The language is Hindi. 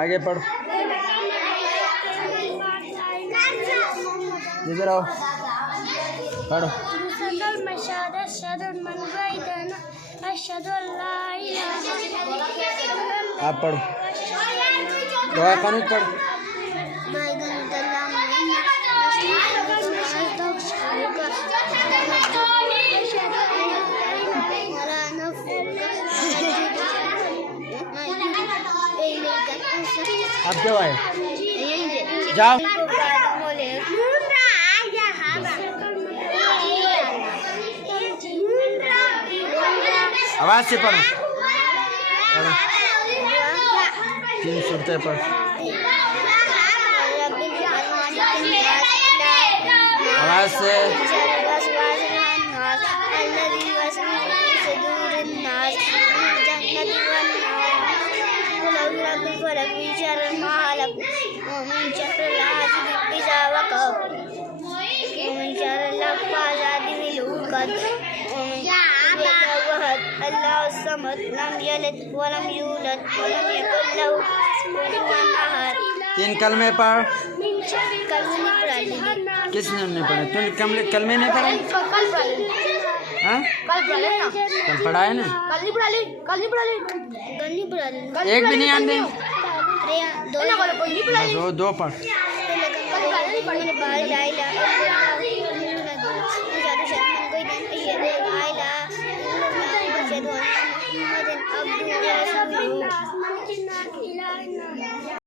आगे पढ़, इधर आओ, पढ़ो। आप पढ़ो, दुआ कानून पढ़। अब क्यों आए? जाओ। आवाज से पढ़ो, पढ़ो। 3 सूरतें पढ़। आवाज से। लम यलिद वलम यूलद वलम यकुल लहू कुफुवन अहद। 3 कलमे पढ़। कलमे नहीं पढ़ा। किसने नहीं पढ़े? तुम कलमे नहीं पढ़े? कल पढ़ा ले। हाँ? कल पढ़ा ले ना। कल पढ़ाए ना? कल नहीं पढ़ा ले। कल नहीं पढ़ा ले। कल नहीं पढ़ा ले। एक भी नहीं आते। अरे दो ना बोलो, कोई नहीं पढ़ा ले। दो पढ़। कल पढ़ा ले, मैंने बाहर लाइला